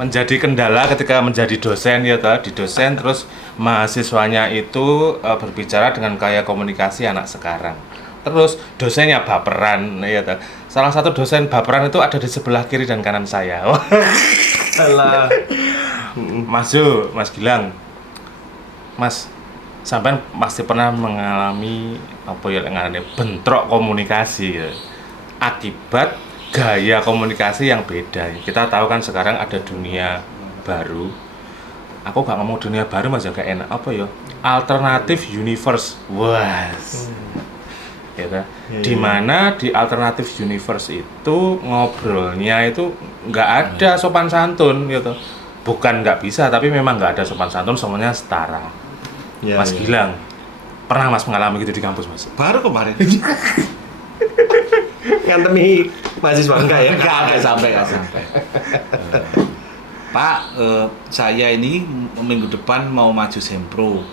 menjadi kendala ketika menjadi dosen ya toh, di dosen terus mahasiswanya itu berbicara dengan gaya komunikasi anak sekarang. Terus dosennya baperan ya toh. Salah satu dosen baperan itu ada di sebelah kiri dan kanan saya. Alah. Mas Jo, Mas Gilang. Mas, sampean pasti pernah mengalami apa ya ngarane bentrok komunikasi ya. Akibat gaya komunikasi yang beda. Kita tahu kan sekarang ada dunia baru. Aku gak ngomong dunia baru mas ya gak enak. Apa ya? Alternative universe. Wah. Ya kan? Dimana di alternative universe itu ngobrolnya itu nggak ada sopan santun gitu. Bukan nggak bisa, tapi memang nggak ada sopan santun, semuanya setara. Mas Gilang, pernah mas mengalami gitu di kampus mas? Baru kemarin. Ngantemi mahasiswa enggak ya? Enggak sampai. Pak, saya ini minggu depan mau maju sempro.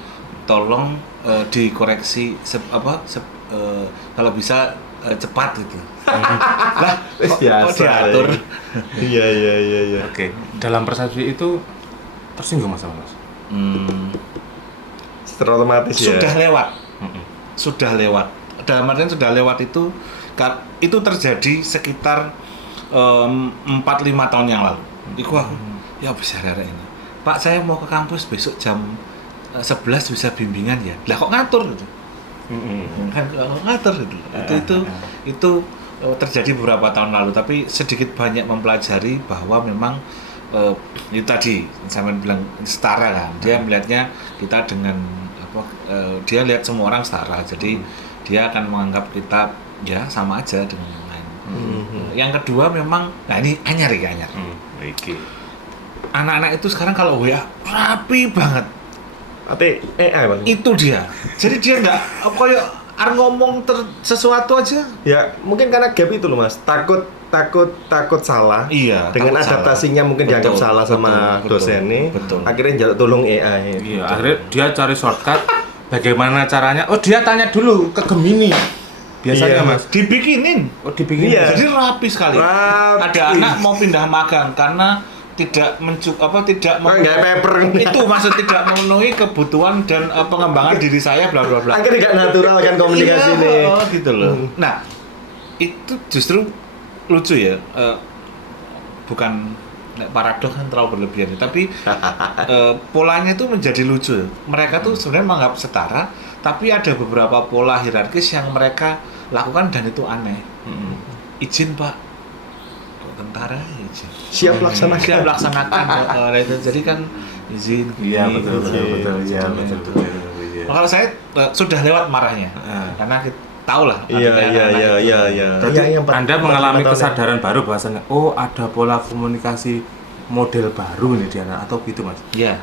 Tolong dikoreksi kalau bisa cepat gitu. Lah, kok diatur? Iya. Oke, dalam persepsi itu tersinggung mas sama mas? Secara otomatis ya. Sudah lewat. Dalam artian sudah lewat itu terjadi sekitar 4-5 tahun yang lalu. Iku aku, ya bisa hari ini. Pak, saya mau ke kampus besok jam 11 bisa bimbingan ya. Lah kok ngatur gitu? Kan ngatur gitu. Itu terjadi beberapa tahun lalu, tapi sedikit banyak mempelajari bahwa memang itu tadi saya bilang setara kan. Dia melihatnya kita dengan dia lihat semua orang setara. Jadi dia akan menganggap kita ya sama aja dengan yang lain. Yang kedua memang, nah ini anyar. Anak-anak itu sekarang kalau WA rapi banget. Bang. Itu dia. Jadi dia nggak kayak ngomong sesuatu aja. Ya mungkin karena gap itu loh mas. Takut salah. Iya. Dengan adaptasinya salah. Mungkin dianggap salah sama dosennya. Akhirnya jaluk tolong AI. Iya. Akhirnya dia cari shortcut. Bagaimana caranya? Oh dia tanya dulu ke Gemini. Biasanya mas. Dibikinin. Dibikinin. Iya. Jadi rapi sekali. Ada anak mau pindah magang karena tidak itu maksud tidak memenuhi kebutuhan dan pengembangan diri saya bla bla bla. Akhirnya tidak natural kan komunikasi ini. Gitu loh. Nah, itu justru lucu ya. Bukan paradoks kan terlalu berlebihan, tapi polanya itu menjadi lucu. Mereka tuh sebenarnya menganggap setara, tapi ada beberapa pola hierarkis yang mereka lakukan dan itu aneh. Izin Pak, tentara izin. Siap laksanakan. Jadi kan izin. Iya betul. Kalau saya sudah lewat marahnya, karena kita tahu lah. Iya. Anda mengalami kesadaran baru bahwasanya ada pola komunikasi model baru nih di anak atau gitu mas? Iya.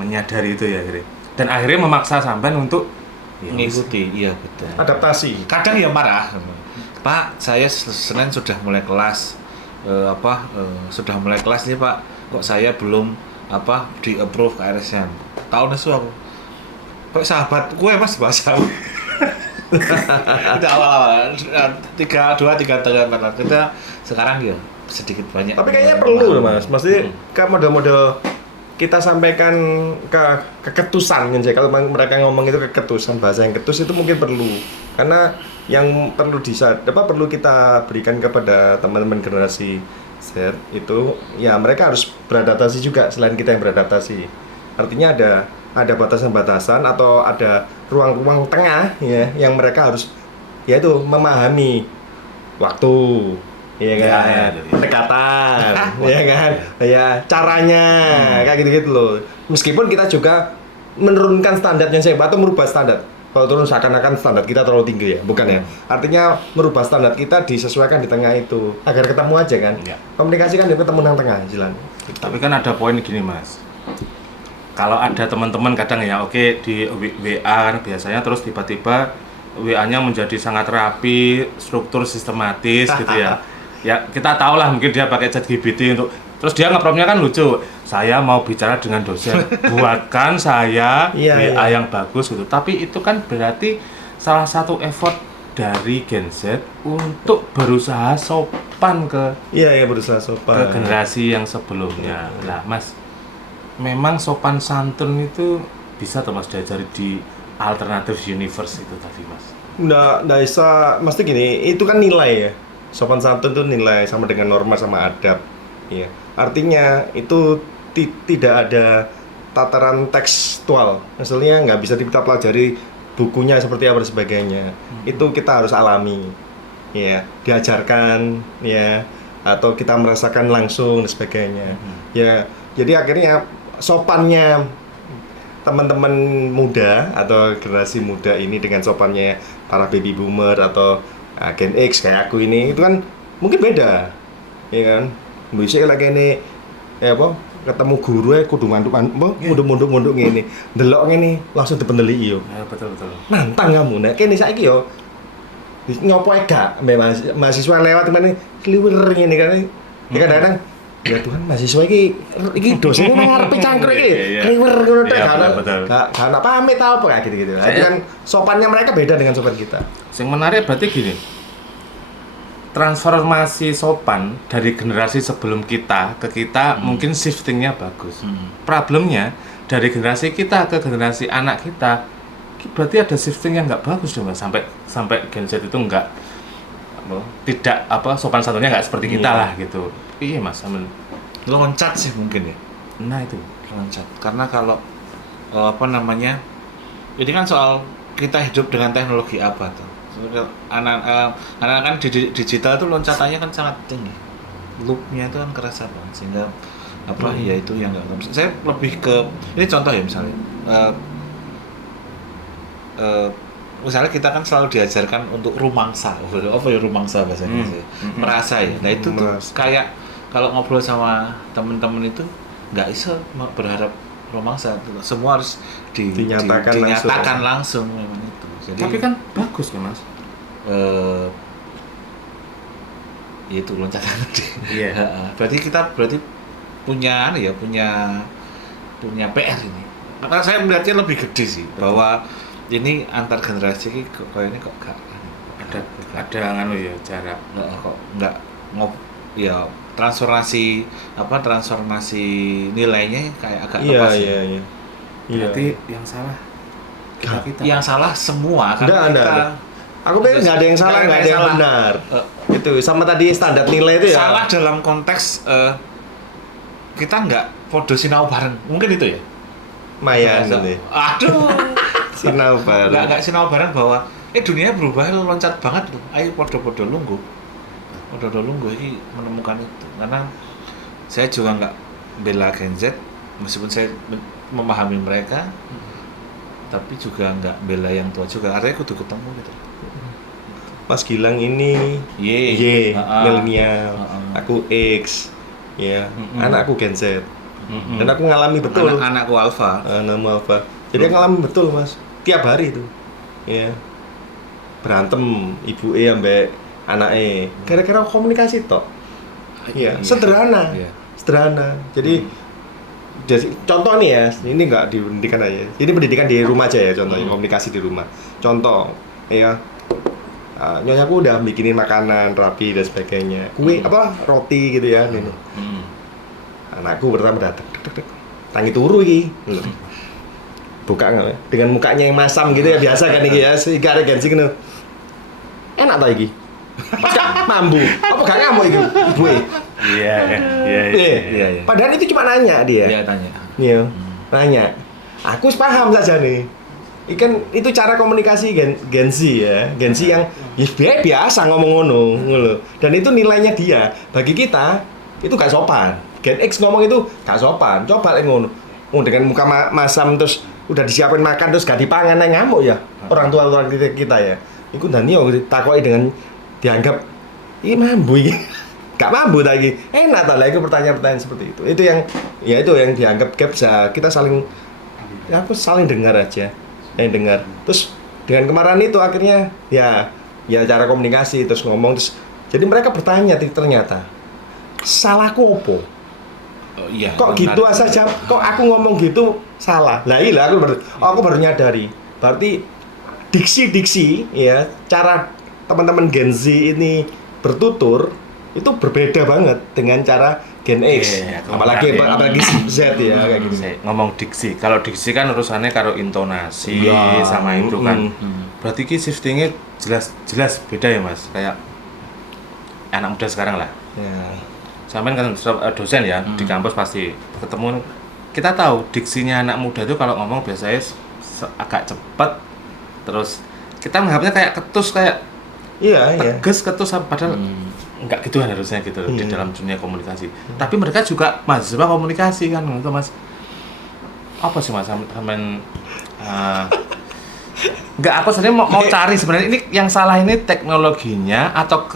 Menyadari itu ya akhirnya. Dan akhirnya memaksa sampean untuk mengikuti. Iya betul. Adaptasi. Kadang ya marah. Pak, saya Senin sudah mulai kelas. Sudah mulai kelas nih Pak, kok saya belum di approve ke RSN. Tahun itu aku kok sahabat gue mas bahasa kita awal-awal 3 tahun kita sekarang ya sedikit banyak. Tapi kayaknya perlu mas, maksudnya kan model-model kita sampaikan ke keketusan kan, kalau mereka ngomong itu keketusan, bahasa yang ketus itu mungkin perlu, karena yang perlu perlu kita berikan kepada teman-teman generasi Z itu ya mereka harus beradaptasi juga selain kita yang beradaptasi. Artinya ada batasan-batasan atau ada ruang-ruang tengah ya yang mereka harus yaitu memahami waktu, ya kan, pendekatan, ya kan, ya caranya kayak gitu-gitu loh. Meskipun kita juga menurunkan standarnya saya atau merubah standar. Kalau turun seakan-akan standar kita terlalu tinggi ya, bukan ya? Artinya merubah standar kita disesuaikan di tengah itu agar ketemu aja kan. Komunikasi kan ketemu di tengah jalan. Tapi kan ada poin gini mas. Kalau ada teman-teman kadang ya di WA kan biasanya terus tiba-tiba WA-nya menjadi sangat rapi, struktur sistematis gitu ya. Ya kita tahu lah mungkin dia pakai ChatGPT untuk terus dia nge-prompt-nya kan lucu. Saya mau bicara dengan dosen, buatkan saya WA yang bagus gitu. Tapi itu kan berarti salah satu effort dari Gen Z untuk berusaha sopan ke Iya, berusaha sopan. generasi yang sebelumnya. Lah, Mas, memang sopan santun itu bisa tuh Mas diajari di alternative universe itu tadi, Mas. Nggak bisa, mesti gini, itu kan nilai ya. Sopan santun itu nilai sama dengan norma sama adab. Iya. Artinya itu tidak ada tataran tekstual. Misalnya nggak bisa kita pelajari bukunya seperti apa dan sebagainya. Itu kita harus alami. Ya, diajarkan ya atau kita merasakan langsung dan sebagainya. Ya, jadi akhirnya sopannya teman-teman muda atau generasi muda ini dengan sopannya para baby boomer atau Gen X kayak aku ini itu kan mungkin beda, ya kan? Bisa lagi ini, ya apa? Ketemu guru kudu munduk-munduk ngene, ndelok ngene langsung dipendeli yo. Ya, betul. Nantang kamu nek kene saiki yo. Nyopo gak mbek mahasiswa lewat kemana kliwer ngene kan. Ya kadang-kadang ya Tuhan mahasiswa iki dosennya nang ngarepe cangkruk iki. Kliwer ngono tek gak ana pamit apa kayak gitu-gitu. Jadi kan sopannya mereka beda dengan sopan kita. Yang menarik berarti gini, transformasi sopan dari generasi sebelum kita ke kita mungkin shiftingnya bagus. Problemnya dari generasi kita ke generasi anak kita berarti ada shifting yang nggak bagus dong, Mas. Sampai Gen Z itu tidak sopan santunnya nggak seperti kita lah gitu. Iya Mas, Loncat sih mungkin ya. nah itu Loncat. Karena kalau ini kan soal kita hidup dengan teknologi apa tuh. Anak-anak kan digital itu loncatannya kan sangat tinggi, loopnya itu kan kerasa banget sehingga ya itu yang nggak bisa. Saya lebih ke ini contoh ya misalnya misalnya kita kan selalu diajarkan untuk rumangsa, apa ya rumangsa bahasa Inggris, merasa ya. Nah itu tuh kayak kalau ngobrol sama temen-temen itu nggak bisa berharap romangsa, semua harus dinyatakan langsung memang itu. Jadi, tapi kan bagus kan Mas. Itu loncatan tadi. Iya. Berarti kita punya PR ini. Karena saya melihatnya lebih gede sih. Betul. Bahwa ini antar generasi ini kok gak ada nganu ya cara kok nggak ya transformasi nilainya kayak agak lepas. Iya. Berarti yang salah kita. Yang salah semua kan kita. Aku pikir nggak ada yang salah, nggak ada yang benar. Itu sama tadi standar nilai itu ya. Salah dalam konteks kita nggak podo sinau bareng, mungkin itu ya. Mayan nih. Aduh. Sinau bareng. Nggak sinau bareng bahwa dunia berubah loncat banget loh. Ayo podo-podo lungguh. Podo-podo lungguh ini menemukan itu. Karena saya juga nggak bela Gen Z, meskipun saya memahami mereka, tapi juga nggak bela yang tua juga. Artinya kudu ketemu gitu. Mas Gilang ini Y, milenial, aku X, ya, anakku Gen Z, dan aku ngalami betul. Anakku Alpha. Anakmu Alpha. Jadi aku ngalami betul Mas, tiap hari itu, ya, berantem ibu ambek anaknya, gara-gara komunikasi toh, iya, sederhana. Jadi contoh nih ya, ini nggak di pendidikan aja, ini pendidikan di rumah aja ya, contohnya komunikasi di rumah. Contoh, ya. Nyonyaku udah bikinin makanan rapi dan sebagainya, kue roti gitu ya, ini. Anakku pertama datang, tangi turu iki, buka nggak? Dengan mukanya yang masam gitu ya biasa kan iki ya, si karek gansi gitu. Enak tau iki? Mambu, apa gak ngamuk iki? Gue. Iya. Padahal itu cuma nanya dia. Iya tanya. Iya, nanya. Aku paham saja nih. Ikan itu cara komunikasi Gen Z ya, Gen Z yang biasa ngomong ngono, dan itu nilainya dia. Bagi kita itu gak sopan. Gen X ngomong itu gak sopan. Coba ngono, dengan muka masam terus udah disiapin makan terus gak dipangan ngamuk ya orang tua kita ya. Iku Dani takoki dengan dianggap ini mambu iki. Gak mambu lagi. Enak ta lagi pertanyaan-pertanyaan seperti itu. Itu yang dianggap gap kita saling dengar aja. Yang dengar. Terus dengan kemarahan itu akhirnya ya cara komunikasi terus ngomong terus jadi mereka bertanya ternyata salahku opo? Iya. Kok gitu saja? Kok aku ngomong gitu salah? Lah iya aku baru nyadari. Berarti diksi ya, cara teman-teman Gen Z ini bertutur itu berbeda banget dengan cara Gen X, Iya, apalagi kemudian, apalagi Z ya kayak gitu. Saya ngomong diksi. Kalau diksi kan urusannya karo intonasi Iya. sama itu kan. Mm. Berarti ki shiftingnya jelas beda ya mas. Kayak anak muda sekarang lah. Ya. Sampai kan dosen ya di kampus pasti ketemu. Kita tahu diksinya anak muda itu kalau ngomong biasanya agak cepat. Terus kita menganggapnya kayak ketus, kayak Iya, iya. tegas ketus, padahal enggak gitu kan harusnya gitu di dalam dunia komunikasi. Tapi mereka juga mahasiswa komunikasi kan gitu mas. Apa sih mas sampean enggak, aku sebenarnya mau cari sebenarnya ini yang salah ini teknologinya atau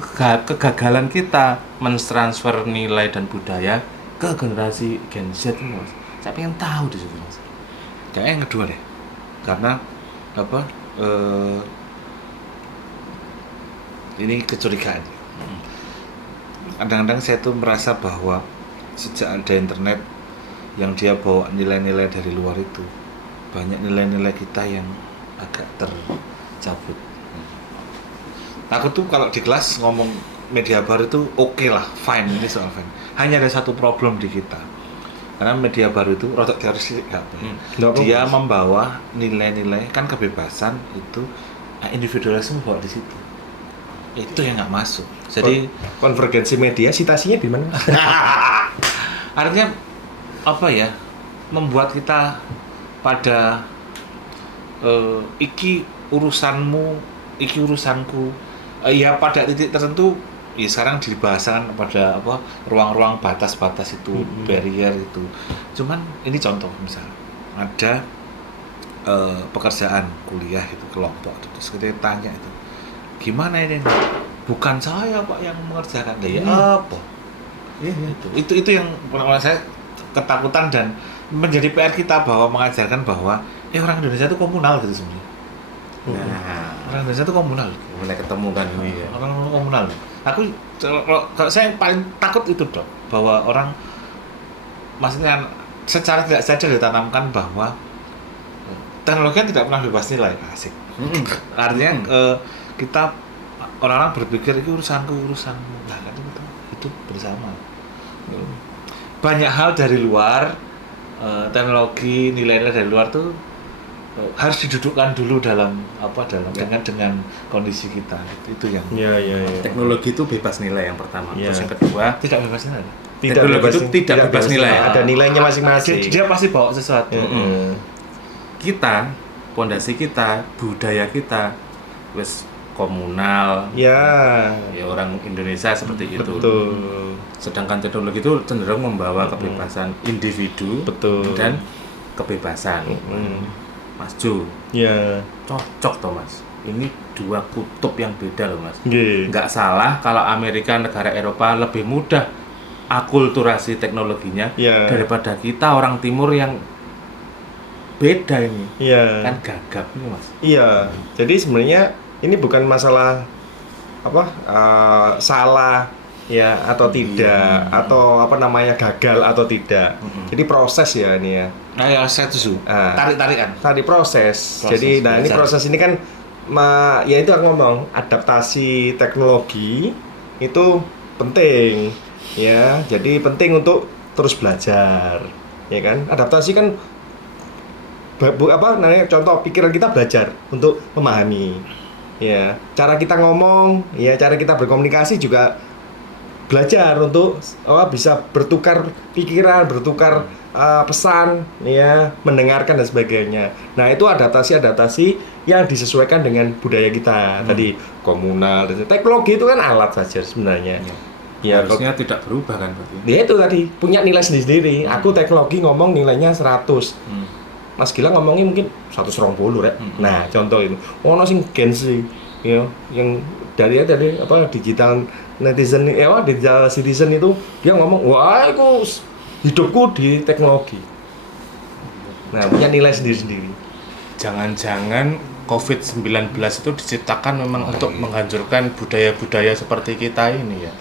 kegagalan kita mentransfer nilai dan budaya ke generasi Gen Z ini mas. Saya pengen tahu di situ mas. Kayaknya yang kedua deh, karena apa? Ini kecurigaan. Kadang-kadang saya tuh merasa bahwa sejak ada internet yang dia bawa nilai-nilai dari luar itu, banyak nilai-nilai kita yang agak tercabut. Aku tuh kalau di kelas ngomong media baru itu oke lah, fine, ini soal fine. Hanya ada satu problem di kita. Karena media baru itu rotok teoris dia membawa nilai-nilai kan kebebasan itu, individualisme bawa di situ. Itu yang nggak masuk. Jadi konvergensi media citasinya di mana? artinya apa ya? Membuat kita pada iki urusanmu, iki urusanku. Ya pada titik tertentu ya sekarang dibahasakan pada apa ruang-ruang batas-batas itu, barrier itu. Cuman ini contoh misalnya ada pekerjaan kuliah itu kelompok terus kita tanya itu gimana ini, bukan saya pak yang mengerjakan, ya apa itu yang menurut saya ketakutan dan menjadi PR kita bahwa mengajarkan bahwa orang Indonesia itu komunal gitu sebenarnya. Orang Indonesia itu komunal. Mulai ketemu kan ini ya. Orang komunal. Aku kalau saya paling takut itu dok, bahwa orang maksudnya secara tidak sadar ditanamkan bahwa teknologi kan tidak pernah bebas nilai, asik. Artinya kita orang-orang berpikir itu urusanmu, nah kan itu bersama. Banyak hal dari luar, teknologi, nilai-nilai dari luar tuh harus didudukkan dulu dalam dengan kondisi kita. Itu yang Ya. Teknologi itu bebas nilai yang pertama. Ya. Terus yang kedua, tidak bebas nilai. teknologi itu tidak bebas nilai. Ada nilainya masing-masing. Dia pasti bawa sesuatu. Kita, pondasi kita, budaya kita, wes komunal. Ya. Ya orang Indonesia seperti itu. Betul. Sedangkan teknologi itu cenderung membawa kebebasan individu Betul. dan kebebasan. Mas Jo, Ya. cocok toh mas. Ini dua kutub yang beda loh mas. Nggih. Nggak salah kalau Amerika, negara Eropa lebih mudah akulturasi teknologinya Ya. daripada kita orang Timur yang beda ini. Iya. Kan gagap ini mas. Iya. Jadi sebenarnya ini bukan masalah salah ya atau tidak atau apa namanya gagal atau tidak. Jadi proses ya ini ya. Nah ya saya setuju. Tarik-tarikan. Tadi proses. Jadi ini proses ini kan ya itu aku ngomong adaptasi teknologi itu penting ya. Jadi penting untuk terus belajar. Ya kan? Adaptasi kan contoh pikiran kita belajar untuk memahami. Ya, cara kita ngomong, ya cara kita berkomunikasi juga belajar untuk bisa bertukar pikiran, bertukar pesan, ya, mendengarkan dan sebagainya. Nah, itu adaptasi yang disesuaikan dengan budaya kita. Tadi komunal, teknologi itu kan alat saja sebenarnya. Ya, harusnya tidak berubah kan berarti. Dia itu tadi punya nilai sendiri. Aku teknologi ngomong nilainya 100. Mas Gilang ngomongnya mungkin 120 rek. Nah, contoh itu. Ono sing Gen Z ya, yang dari digital netizen digital citizen itu dia ngomong, "Wah, aku hidupku di teknologi." Nah, punya nilai sendiri-sendiri. Jangan-jangan COVID-19 itu diciptakan memang untuk menghancurkan budaya-budaya seperti kita ini ya.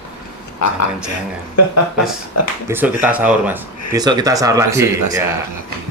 Jangan-jangan. Besok kita sahur, Mas. Besok kita sahur lagi. Kita Ya. lagi.